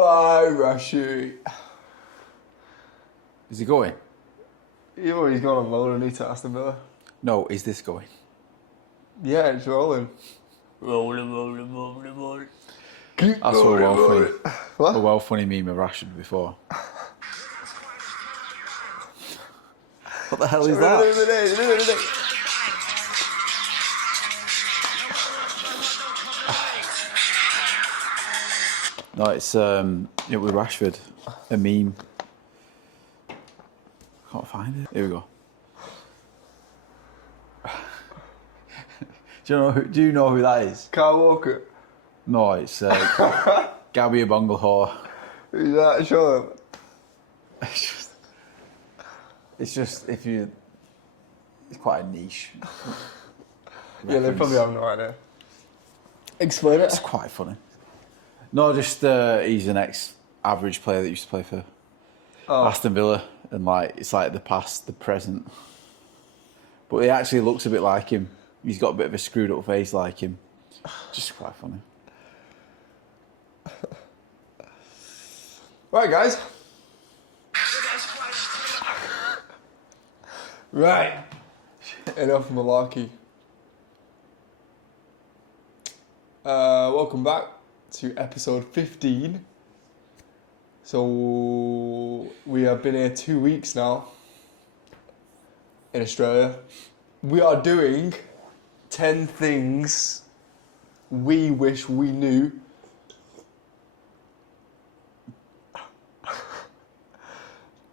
Bye, Rashi. Is he going? He's already gone on loan and need to Aston Villa. No, is this going? Yeah, it's rolling. Rolling. I saw a well funny meme of Rashford before. What the hell is that? No, it's it was Rashford, a meme. Can't find it. Here we go. Do you know who that is? Kyle Walker. No, it's Gabby Bunglehore. Who's that? Show him. It's just if you. It's quite a niche. Yeah, they probably have no idea. Explain it. It's quite funny. No, just he's an ex-average player that used to play for Aston Villa, and like it's like the past, the present. But he actually looks a bit like him. He's got a bit of a screwed up face like him. Just quite funny. Right, guys. Right. Enough malarkey. Welcome back to episode 15. So we have been here 2 weeks now in Australia. We are doing 10 things we wish we knew.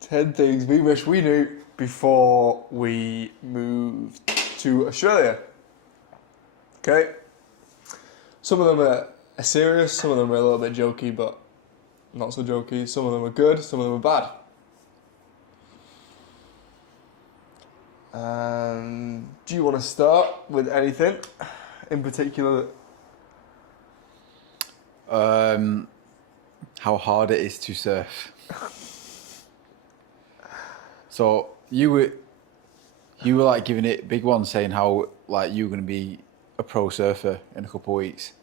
10 things we wish we knew before we moved to Australia. Okay? Some of them are serious, some of them are a little bit jokey, but not so jokey. Some of them are good, some of them are bad. Do you want to start with anything in particular? How hard it is to surf. So you were like giving it big one, saying how like you were going to be a pro surfer in a couple of weeks.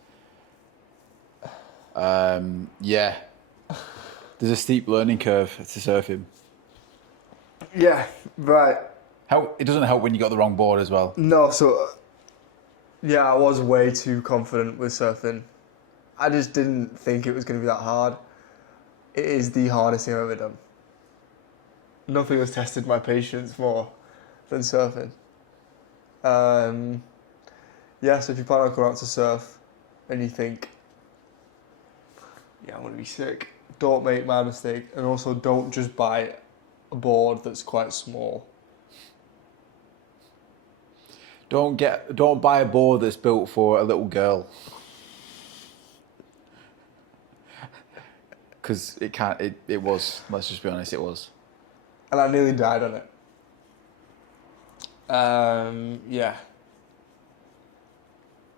Yeah, there's a steep learning curve to surfing. Yeah, right. It doesn't help when you got the wrong board as well. No, so yeah, I was way too confident with surfing. I just didn't think it was going to be that hard. It is the hardest thing I've ever done. Nothing has tested my patience more than surfing. Yeah, so if you plan on going out to surf and you think, yeah, I'm going to be sick, don't make my mistake. And also don't just buy a board that's quite small. Don't buy a board that's built for a little girl. Because it can't. It was. Let's just be honest. It was. And I nearly died on it. Yeah.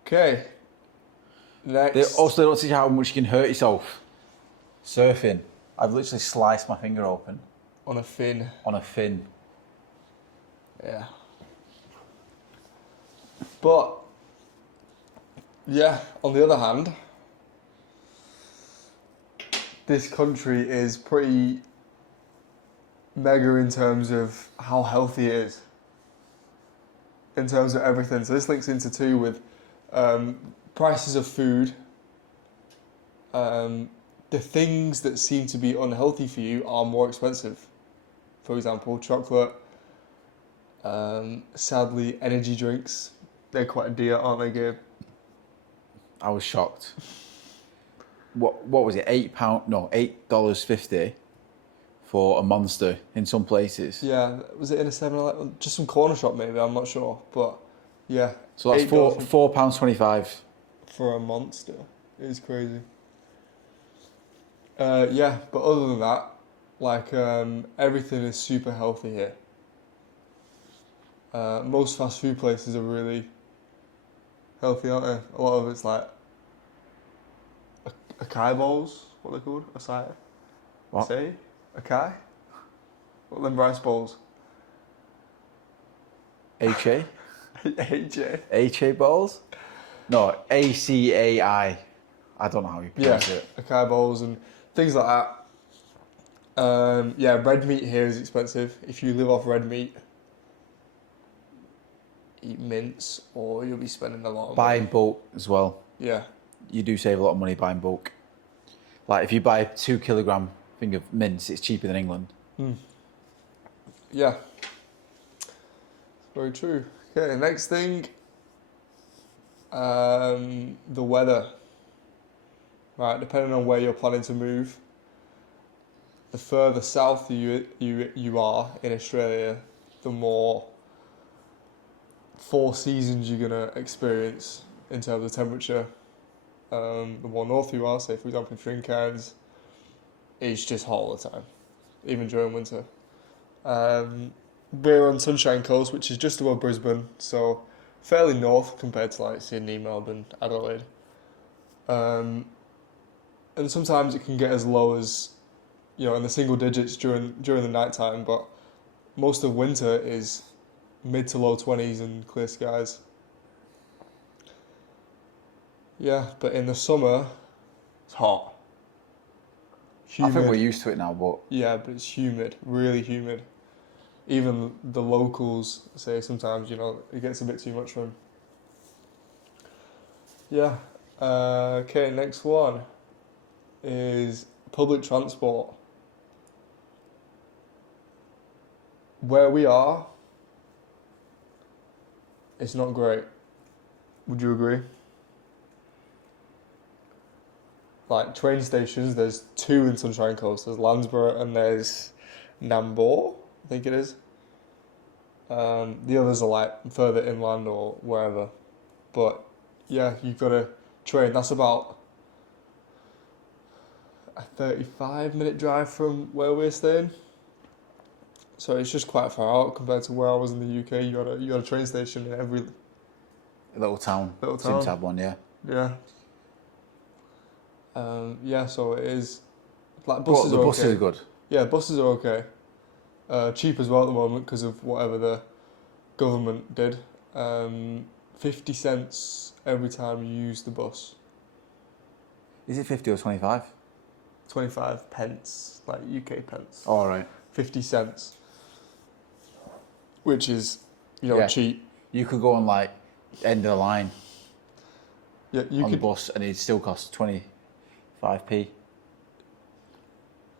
Okay. Next. They also don't teach you how much you can hurt yourself. Surfing. I've literally sliced my finger open. On a fin. On a fin. Yeah. But, yeah, on the other hand, this country is pretty mega in terms of how healthy it is. In terms of everything. So this links into too with prices of food. The things that seem to be unhealthy for you are more expensive. For example, chocolate. Sadly, energy drinks. They're quite dear, aren't they, Gabe? I was shocked. What was it? £8? No, $8.50 for a Monster in some places. Yeah, was it in a 7-Eleven? Just some corner shop maybe, I'm not sure. But yeah. So that's £4.25. For a Monster. It is crazy. Yeah, but other than that, like everything is super healthy here. Most fast food places are really healthy, aren't they? A lot of it's like acai bowls, what are they called? Acai? What? Say? Acai? What are them rice bowls? HA? HA? HA bowls? No, ACAI. I don't know how you pronounce it. Acai bowls, and things like that. Yeah, red meat here is expensive. If you live off red meat, eat mince, or you'll be spending a lot of Buy in money. bulk as well. Yeah. You do save a lot of money buying bulk. Like if you buy a 2 kilogram thing of mince, it's cheaper than England. Yeah. Very true. Okay, next thing. The weather. Right, depending on where you're planning to move, the further south you are in Australia, the more four seasons you're gonna experience in terms of temperature. The more north you are, say for example if you're in Cairns, it's just hot all the time, even during winter. We're on Sunshine Coast, which is just above Brisbane, so fairly north compared to like Sydney, Melbourne, Adelaide. And sometimes it can get as low as, in the single digits during the night time, but most of winter is mid to low 20s and clear skies. Yeah, but in the summer, it's hot. Humid. I think we're used to it now, but... Yeah, but it's humid, really humid. Even the locals say sometimes, it gets a bit too much for them. Yeah. Okay, next one is public transport. Where we are, it's not great. Would you agree? Like train stations, there's two in Sunshine Coast. There's Landsborough and there's Nambour, I think it is. The others are like further inland or wherever. But yeah, you've got a train. That's about a 35-minute drive from where we're staying. So it's just quite far out compared to where I was in the UK. You got a train station in every Little town. Little Seems town. to have one, yeah. Yeah. Yeah, so it is. Like But buses the are buses okay. are good. Yeah, buses are okay. Cheap as well at the moment because of whatever the government did. 50 cents every time you use the bus. Is it 50 or 25? 25 pence, like UK pence. Oh, all right. 50 cents. Which is, Yeah. cheap. You could go on like end of the line Yeah, you on could. the bus and it'd still cost 25p.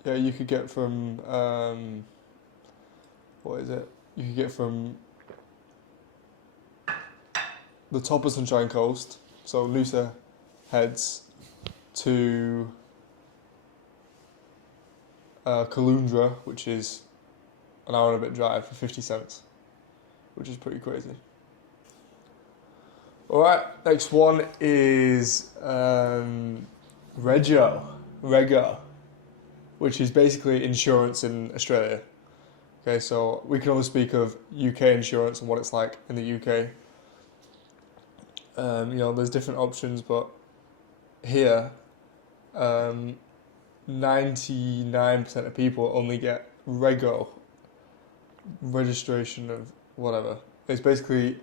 Yeah, you could get from. What is it? You could get from the top of Sunshine Coast, so Noosa Heads, to Caloundra, which is an hour and a bit drive for 50 cents, which is pretty crazy. Alright, next one is Rego, which is basically insurance in Australia. Okay, so we can only speak of UK insurance and what it's like in the UK. There's different options, but here, 99% of people only get Rego, registration of whatever. It's basically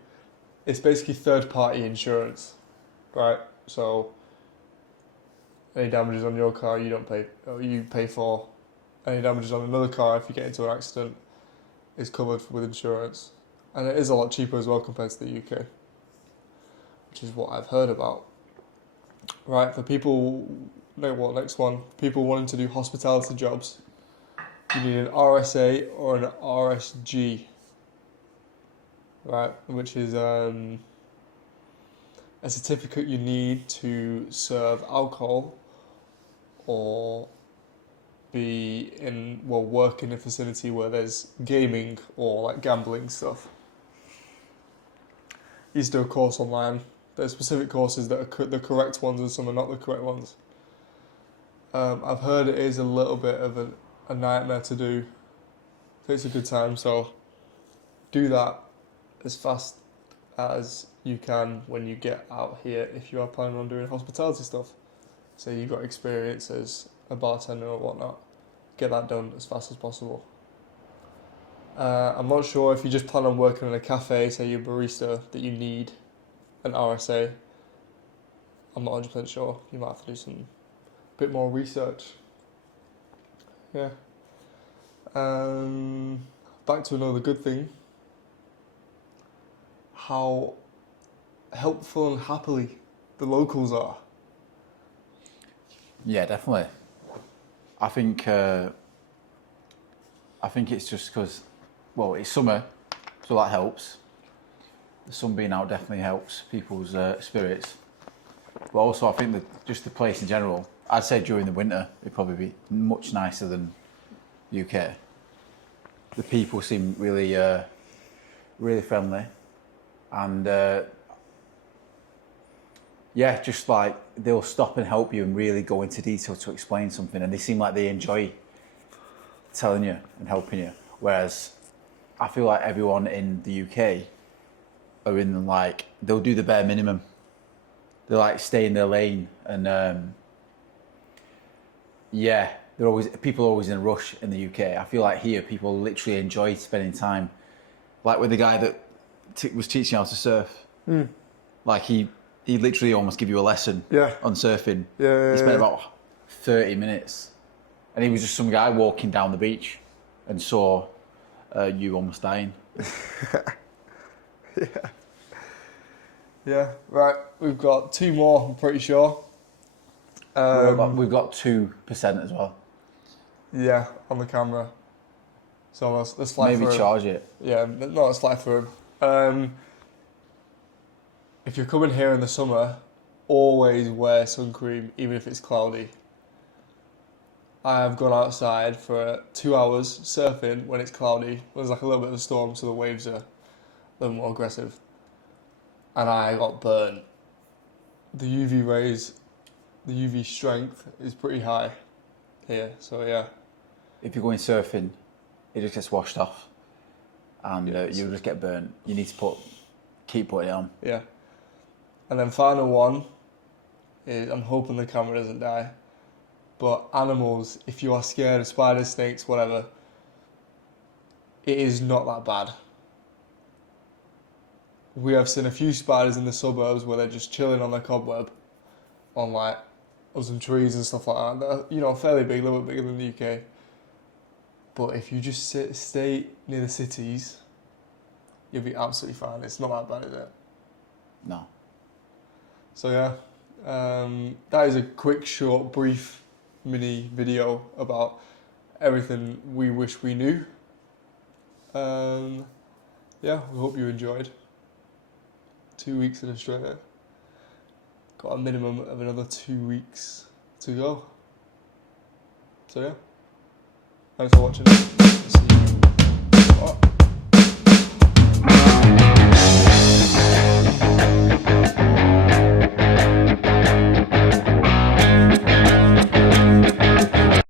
third-party insurance, right? So any damages on your car, you don't pay. Or you pay for. Any damages on another car if you get into an accident is covered with insurance, and it is a lot cheaper as well compared to the UK, which is what I've heard about. Right, for people, next one, people wanting to do hospitality jobs, you need an RSA or an RSG, right, which is a certificate you need to serve alcohol or work in a facility where there's gaming or like gambling stuff. You used to do a course online. There's specific courses that are the correct ones and some are not the correct ones. I've heard it is a little bit of a nightmare to do. It takes a good time, so do that as fast as you can when you get out here if you are planning on doing hospitality stuff. Say you've got experience as a bartender or whatnot, get that done as fast as possible. I'm not sure if you just plan on working in a cafe, say you're a barista, that you need an RSA. I'm not 100% sure. You might have to do some bit more research. Yeah. Back to another good thing. How helpful and happily the locals are. Yeah, definitely. I think it's just because, well, it's summer, so that helps. The sun being out definitely helps people's spirits. But also, I think that just the place in general, I'd say during the winter, it'd probably be much nicer than UK. The people seem really, really friendly, and yeah, just like they'll stop and help you and really go into detail to explain something, and they seem like they enjoy telling you and helping you. Whereas I feel like everyone in the UK are in like, they'll do the bare minimum. They like stay in their lane, and yeah, people are always in a rush in the UK. I feel like here people literally enjoy spending time, like with the guy that was teaching how to surf. Like he literally almost give you a lesson on surfing. He spent about 30 minutes, and he was just some guy walking down the beach and saw you almost dying. Yeah, right. We've got 2 more, I'm pretty sure. We've got 2% as well. Yeah, on the camera. So let's fly Maybe through charge it. Yeah, no, let's fly through them. If you're coming here in the summer, always wear sun cream, even if it's cloudy. I have gone outside for 2 hours surfing when it's cloudy. There's like a little bit of a storm, so the waves are a little more aggressive. And I got burnt. The UV rays, the UV strength is pretty high here, so yeah. If you're going surfing, it just gets washed off, and you'll just get burnt. You need to keep putting it on. Yeah. And then final one is, I'm hoping the camera doesn't die, but animals, if you are scared of spiders, snakes, whatever, it is not that bad. We have seen a few spiders in the suburbs where they're just chilling on their cobweb on some trees and stuff like that. They're, fairly big, a little bit bigger than the UK. But if you just stay near the cities, you'll be absolutely fine. It's not that bad, is it? No. So yeah, that is a quick, short, brief mini video about everything we wish we knew. Yeah, we hope you enjoyed. 2 weeks in Australia. Got a minimum of another 2 weeks to go. So yeah, thanks for watching. See you.